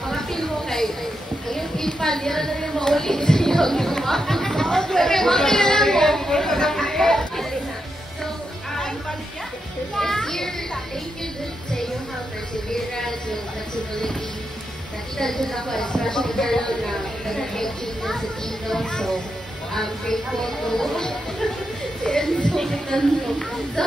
pangapil mo kay yung infant, yan na yung maulit yung okay, mapil na lang mo. So, here, thank you dun sa iyong perseverance, yung flexibility. Nakita dun ako, especially girl na nag-hiking na sa Tino. So, I'm grateful to So,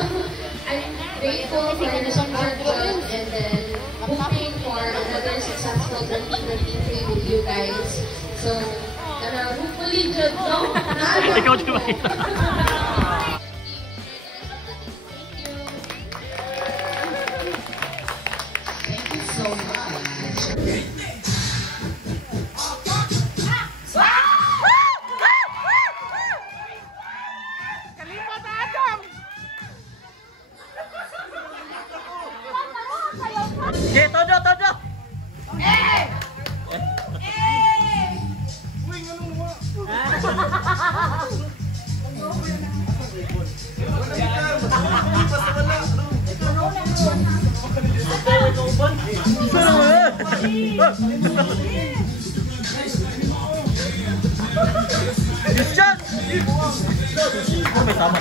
I'm grateful for the support and then hoping for another successful 2023 with you guys. So, hopefully, good, no? Ikaw di ba? Thank you so much. Okay, todo, todo! Eh! May tama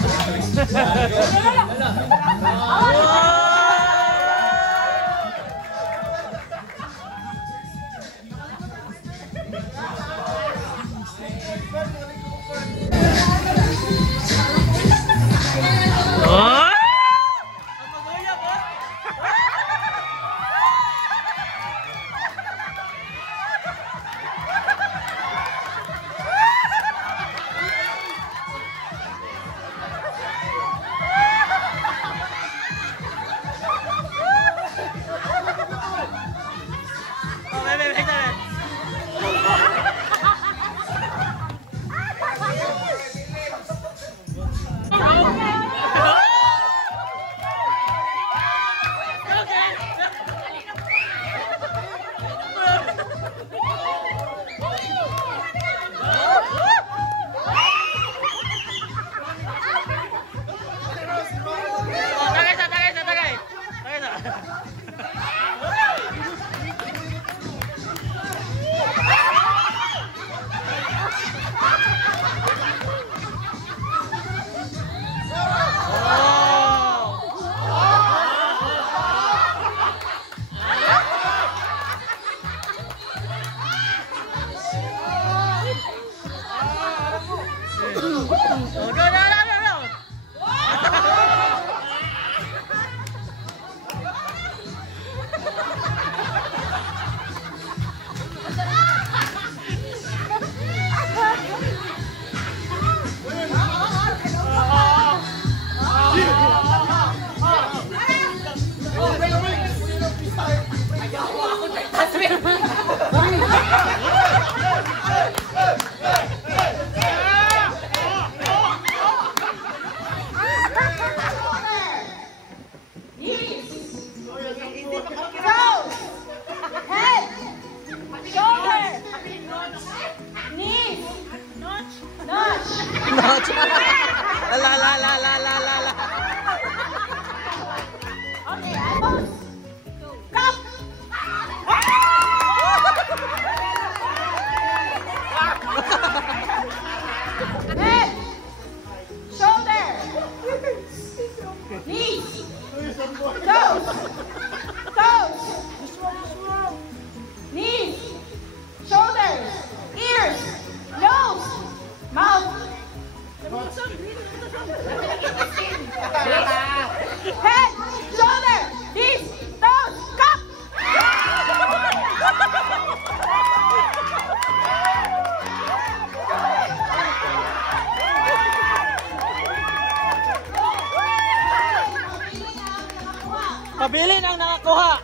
Pabilin ang nakakuha.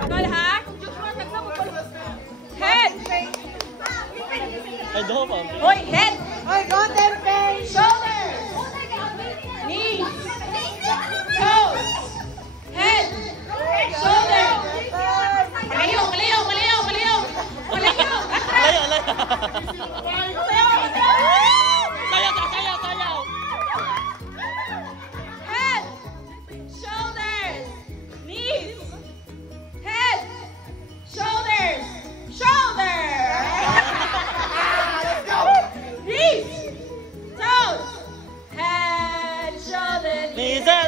Tagal ha? Head! Ay, do pa. Hoy, head! Hoy, golden face! Shoulders! Knees! Toes! Head! Shoulders! Malayo, malayo, malayo, malayo! Malayo! Layo, layo. Sayaw, sayaw, sayaw. Head! Shoulders! Knees! Head!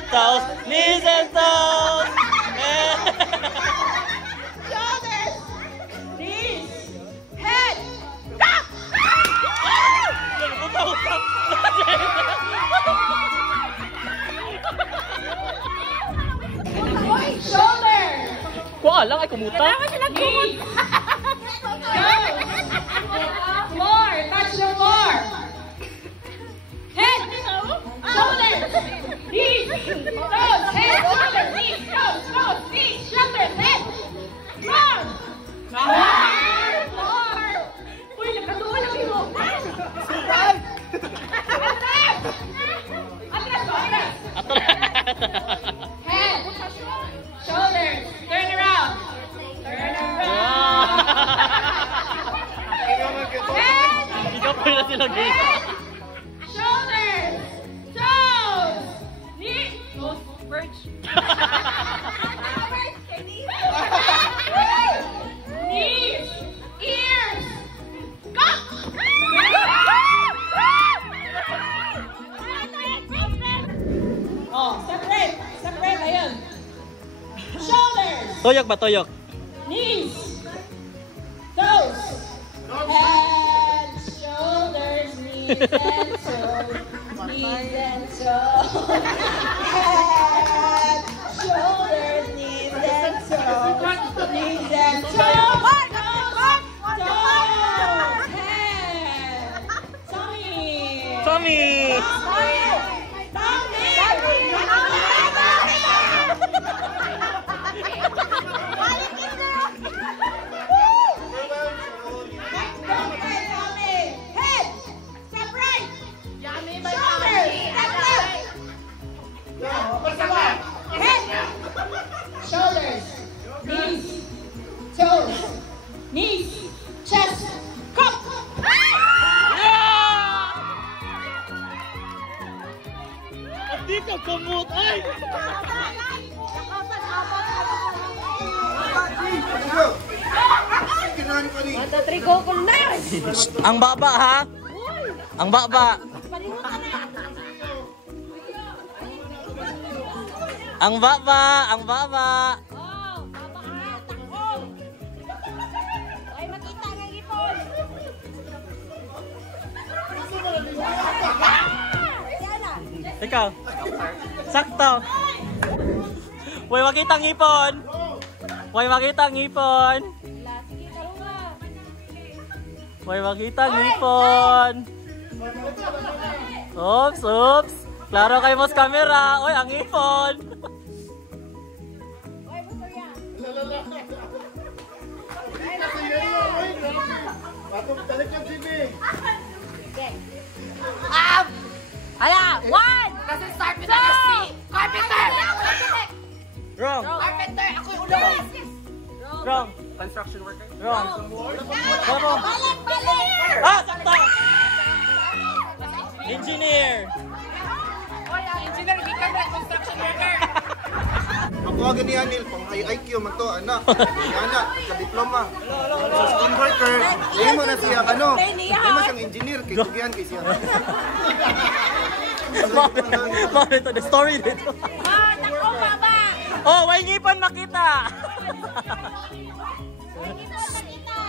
Toes, knees and toes. Shoulders. Knees. Head. Utang-utang. Shoulder. Kuha lang ay kumuta. Knees. Floor. Touch the floor. Head. Shoulders. Knees. Toes. Head. Shoulders. Knees. Toes. Toes. Knees. Shoulders. Head. Floor. Floor. Uy, nakatuwa lang mo. Atras. Atras. Head. Shoulders. Turn around. Turn around. Head. Ikaw pa na sila gate. Shoulders. Toes. Knees. Toes. Perch. Knees. Ears. Cock. Oh, separate. Separate. Ayun. Shoulders. Toyok ba, toyok? Knees. Toes. Head. Shoulders. Knees and toes. Knees and toes. Head. Shoulders. Knees and toes. Knees and toes. Toes. Head. Tummy. Tommy! Shoulders, knees, toes, knees, chest, cup. Hindi ka kumut ay! Ang baba ha? Ang baba. Ang baba, ang baba. Ay, makita ng ipon. Ikaw. Sakto. Way makita ang ipon. Way makita ang ipon. Way makita ang ipon. Oops, oops. Klaro kay Mos camera. Oy, ang ipon. Hala! One! Kasi start with the C. Carpenter! Wrong. Carpenter! Ako yung ulo! Wrong. Construction worker? Wrong. Wrong. Balik! Balik! Ah, sakto. Engineer. Oy, ang engineer, hindi ka na construction worker! Ako agad ni Anil, pang IQ man to, anak. Anak, sa diploma. Construction worker. Ngayon mo na siya, ano? Ngayon mo siyang engineer, kay Tugian kay siya. Bakit ito? The story dito. Ah, nako, baba! Oh, way ngipon makita.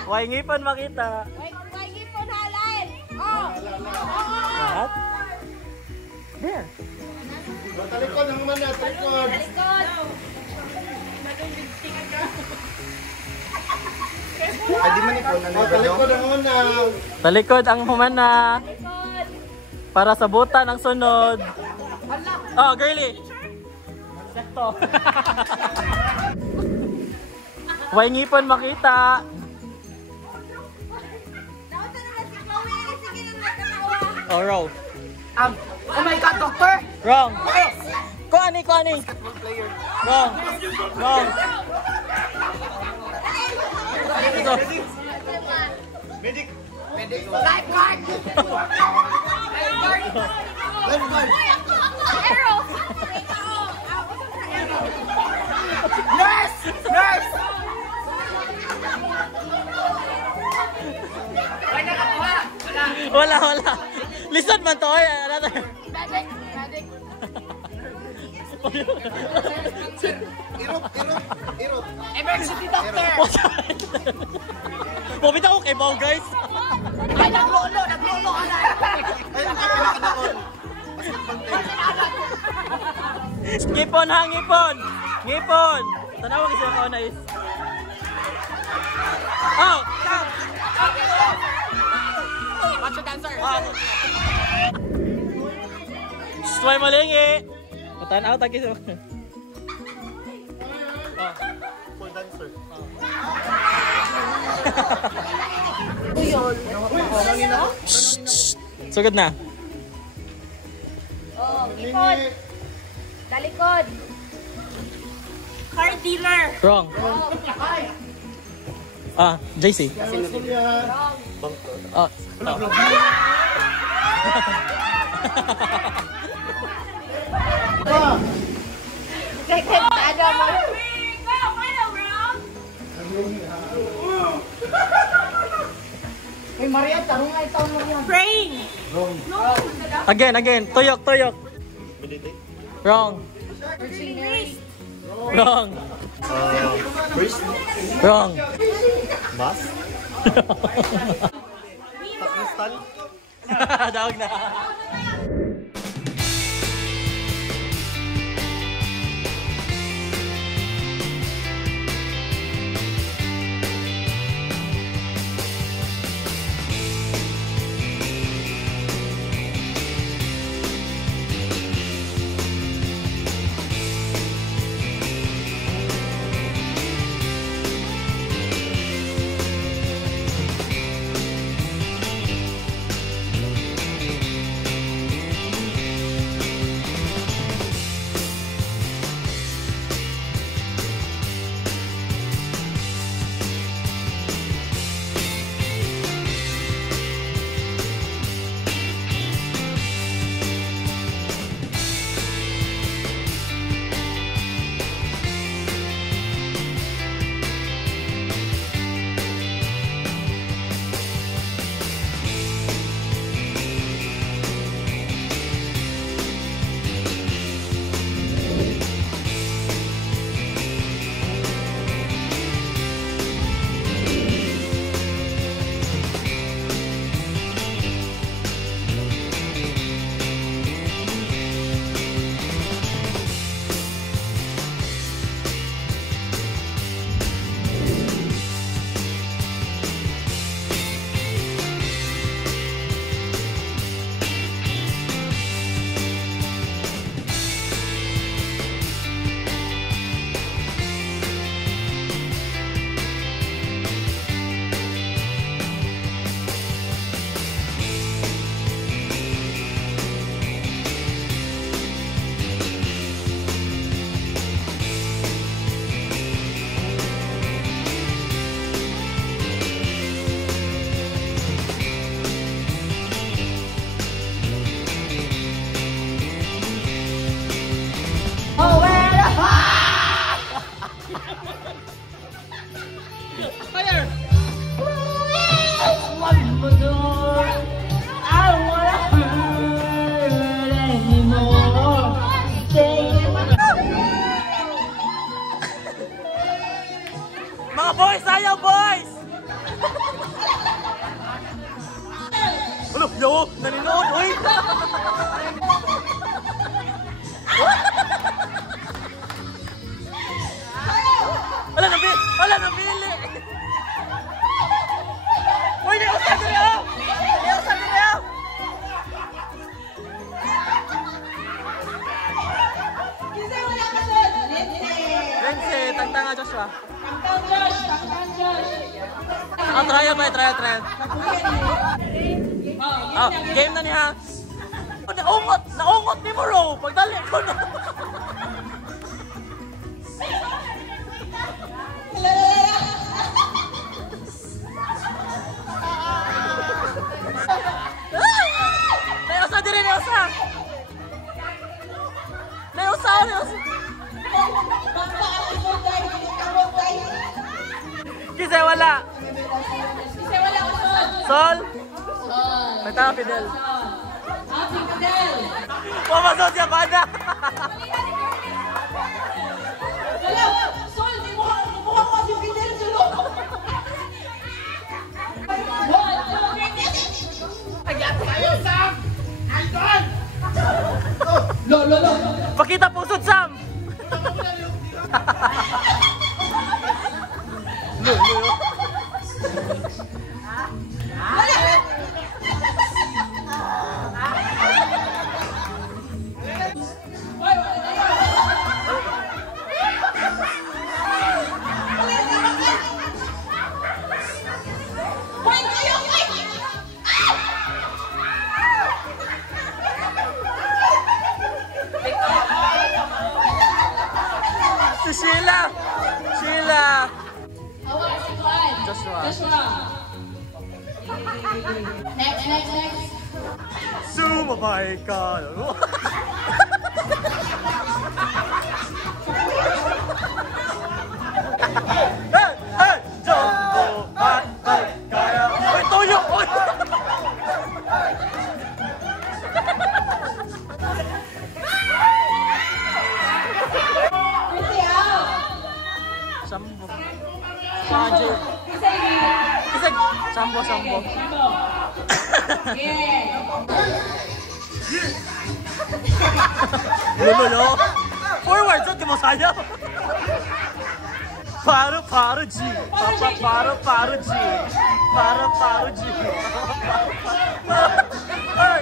Way ngipon makita. Why ngipon halay? Oh! What? There. Talikod ang man na, talikod. Talikod! Ay, di man ikaw na nila. Talikod ang man na. Talikod ang humana. Talikod! Para sa buta ng sunod. Oh, girly. Sakto. Way ngipon makita. Oh, wrong. Oh my God, doctor! Wrong. Ko ani. Wrong. Wrong. Ito. Medic. Lifeguard! Lifeguard. Arrow! Nurse! Nurse! Wala. Listen man to. Another. Medic! Medic! Irop. Emergency doctor! Pumita ko kay Bao, guys. Ay, naglulo ka na! Ay, ang pinakadakon. Basketball team. Ngipon ha, ngipon. Ngipon. Tanawa kasi ako na is. Oh! Macho dancer! Sway malingi. Matanaw tagi sa. Full dancer. Sugod na. Oh, likod! Talikod! Car dealer! Wrong. JC. Ada mo. Final round! Hey Maria, tarong nga itaw mo yan. Praying! Again. Tuyok. Wrong. Wrong. First. Wrong. Bus. Pakistan. Dawag na. Mga boys, ayaw boys! Ano? Yo! Naninood! Uy! Wala nabili! Uy! Di usan diri oh! Di usan diri oh! Lindsay, tagtanga Joshua. Trial. Game na niya. Naungot ni mo ro. Pagdali ko na. Nayusa diri, nayusa. Kisay wala. Sol? Tama Fidel. Pumasok siya pa na. Lo. Pakita pusod, Sam! Si Sheila! Sheila! Joshua. Next. Sumabay ka! Hey! Jumbo! Ay! Kaya! Ay! Toyo! Ay! Sambo. Major. Kisig. Sambo. Lolo. Forward, saan ka mo sayaw? Paro G. Paro G. Paro G. Ay.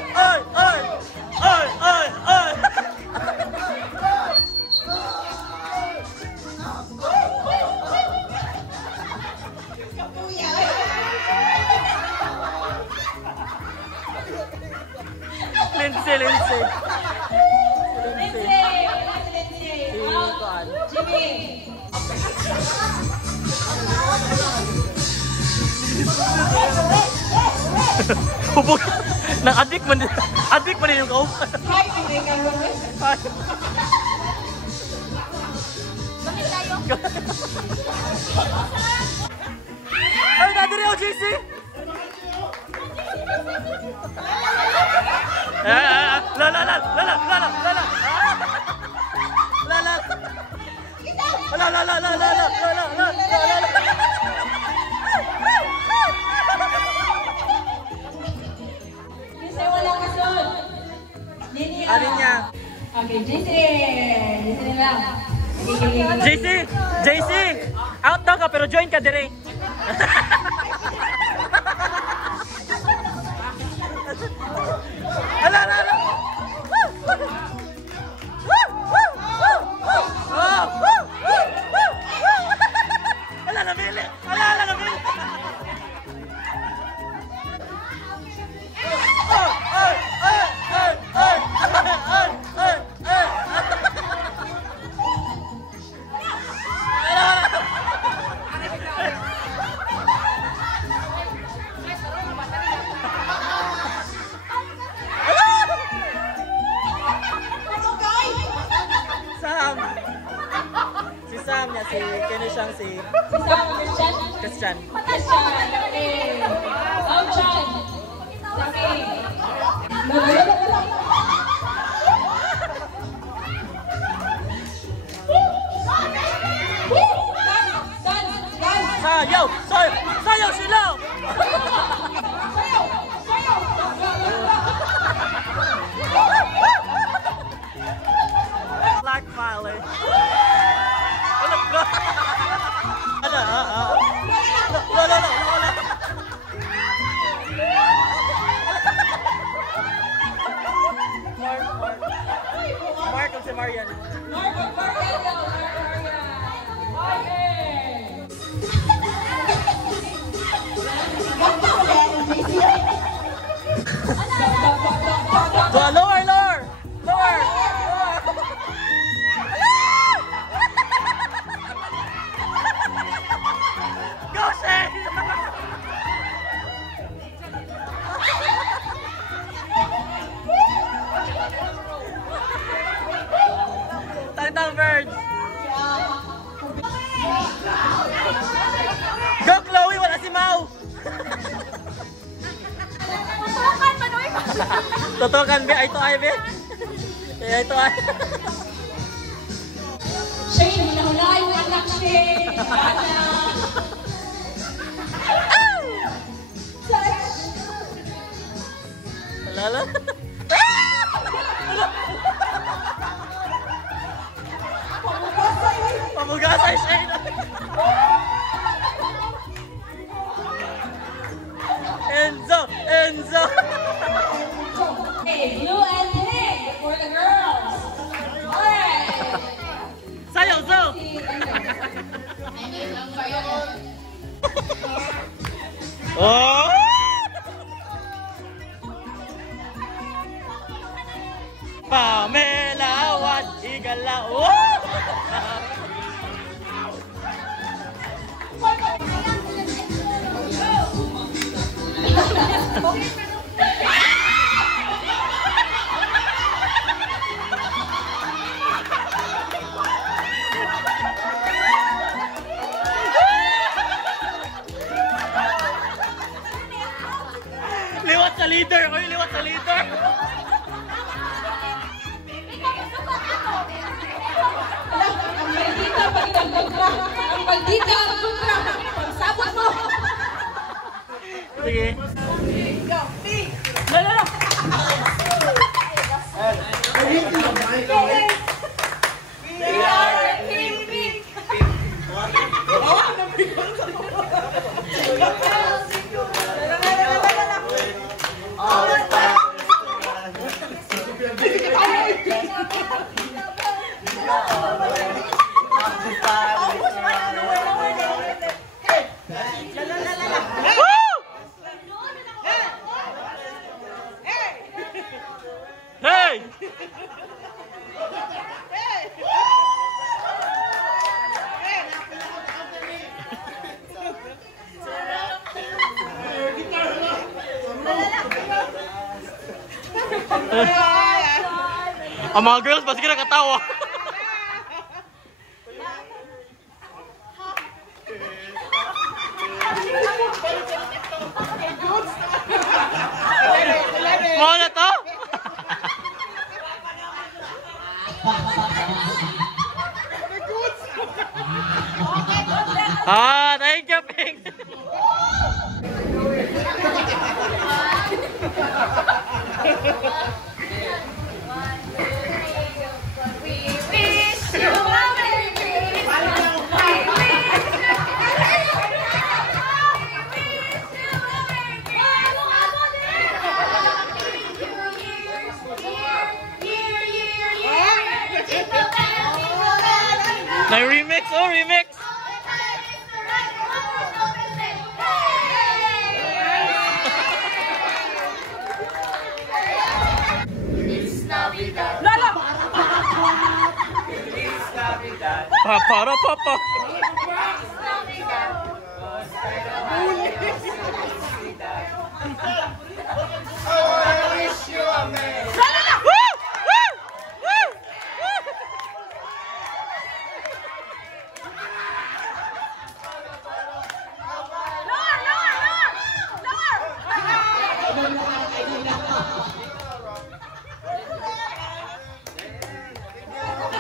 Lindsay. Hubog. Nang-adik man yung kaup. Ay, nadiri ako, JC! Alin niya? Okay, JC lang. JC! Out daw ka pero join ka dire. Ala. Ala namili. Sam niya si kini siyang si Christian. Okay. Chan. Okay. Sayaw sila. Black Valley. Ada. Wala. Mark si Marian. Lower. Go, Shane! Tang birds! Go, Chloe! Wala si Mau! Tutukan, be! Ito ay, be! Ito ay! Shane, manahulay mo anak, Shane! Lala? Oh! Pamelawan igala. Oh! Liwat sa leader! Oy, liwat sa leader! Pagdita, pagsabot mo. Sige. No, no, no. We are pink. Hey! Ang mga girls, basta nakatawa. Mau na to? Ah, thank you, Pink. Na remix, oh remix. Lolo! Para papa.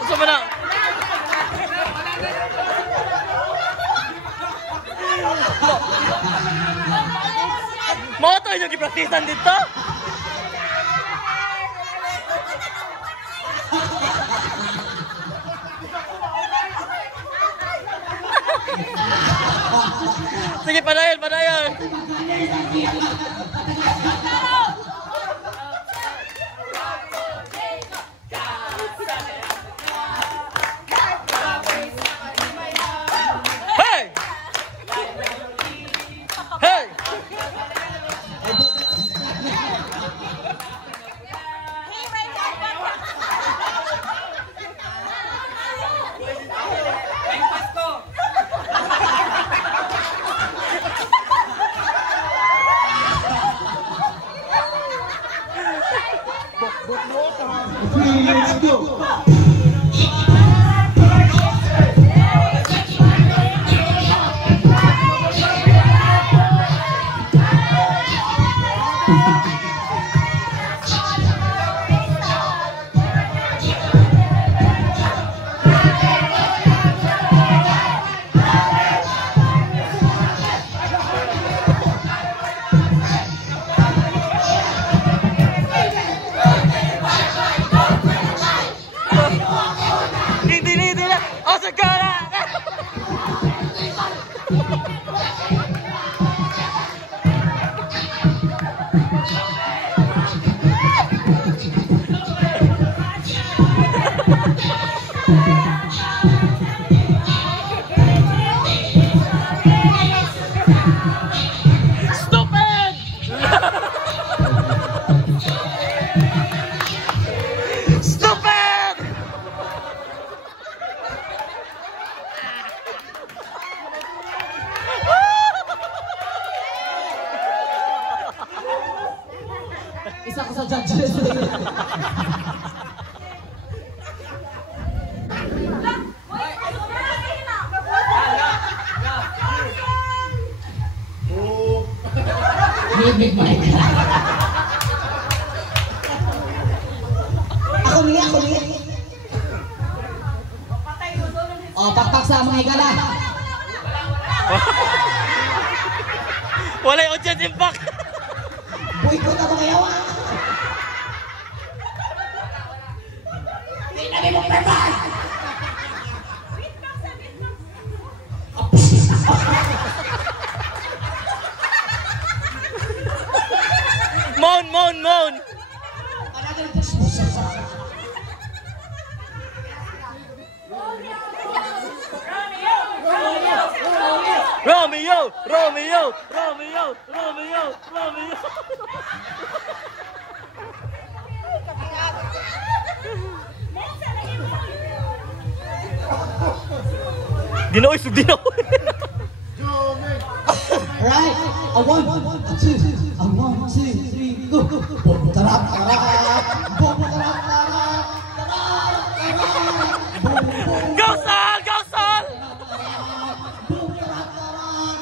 Sama na. Mau to yung gipraktisan dito? Sige, padayon, padayon. Hey! Hey! Let's go. Big mic. Ako niya. Oh, pakpak sa mga igala. Wala yung audience impact. Buhay ko na mga yawa. Hindi mo perman. Moan. Romeo. Dinoy. Right, a 1, 2, a 1, 2, 3, go. Boom, tarap, tarap, boom, tarap, tarap, boom, boom. Go Sal! Boom, tarap, tarap,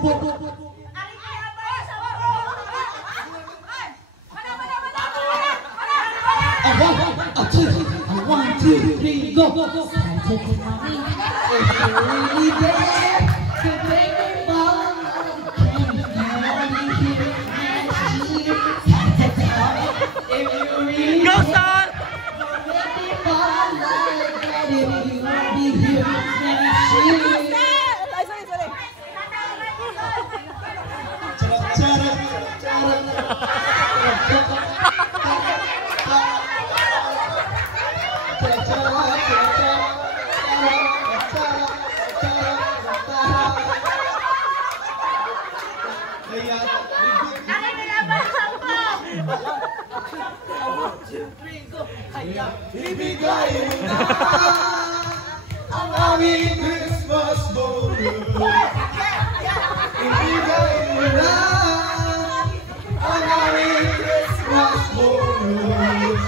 boom, boom, boom. A 1, 2, 3, go. If you're really there, to make me fall. Can you hear if you really Go Sal! make me fall like that, if you be here, let me see. Ibigay mo na ang aming Christmas bonus. Ibigay mo na ang aming Christmas bonus.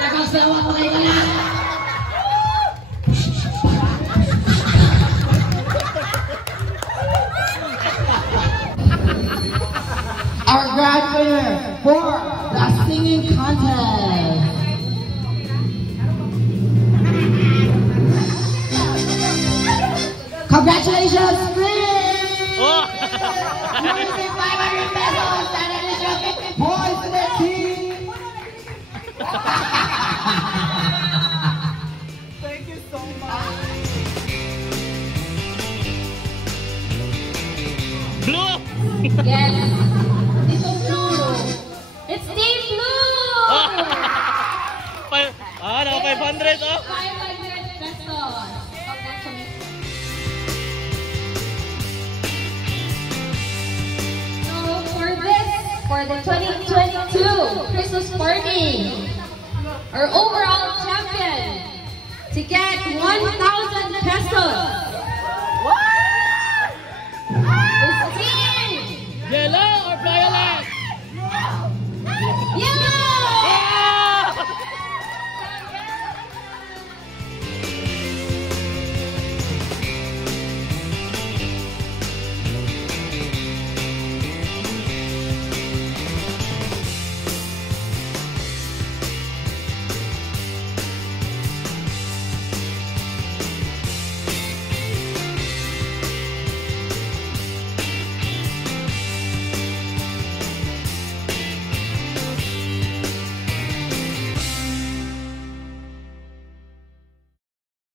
Nakasawa ko kayo na. Our grand winner for the singing contest. Congratulations, Chris! Oh! 500 pesos and additional 50 points to their team. Thank you so much. Blue! Yes. It's so blue. It's Team Blue! Naka 500 oh! 500 pesos. Congratulations. So for the 2022 Christmas party, our overall champion to get 1,000 pesos